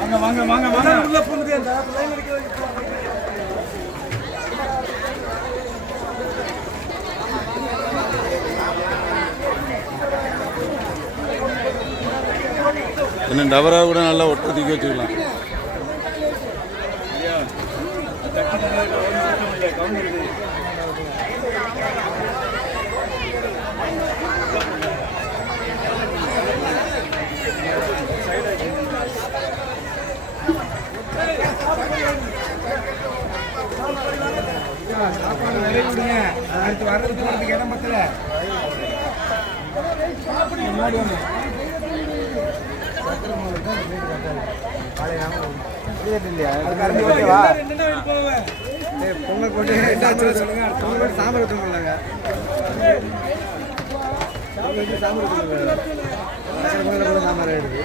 வாங்க வாங்க வாங்க வாங்க. உள்ள போகுது அந்த லைன் அடிக்க இன்னும் டவரா கூட நல்லா ஒட்ட தூக்கி வச்சுக்கலாம். சாப்பாடு நிறைய விடுங்க அடுத்து வர்றதுக்கு வரதுக்கு இடம் பத்தல முன்னாடி ஒன்று பொங்கல் போட்டு சொல்லுங்க பொங்கல் சாம்பார் வச்சுருந்தாங்க சாம்பார் வச்சுருந்தாங்க சாம்பார் ஆயிடுது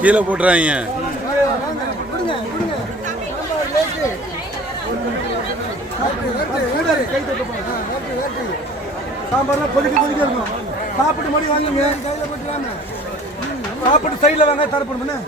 கீழே போட்டுறாங்க. சாம்பார்லாம் கொதிக்க கொதிக்க இருக்கும் சாப்பிட்டு மறுபடியும் வாங்குங்க. சாப்பிட்டு சைடில் வாங்க தரப்படும்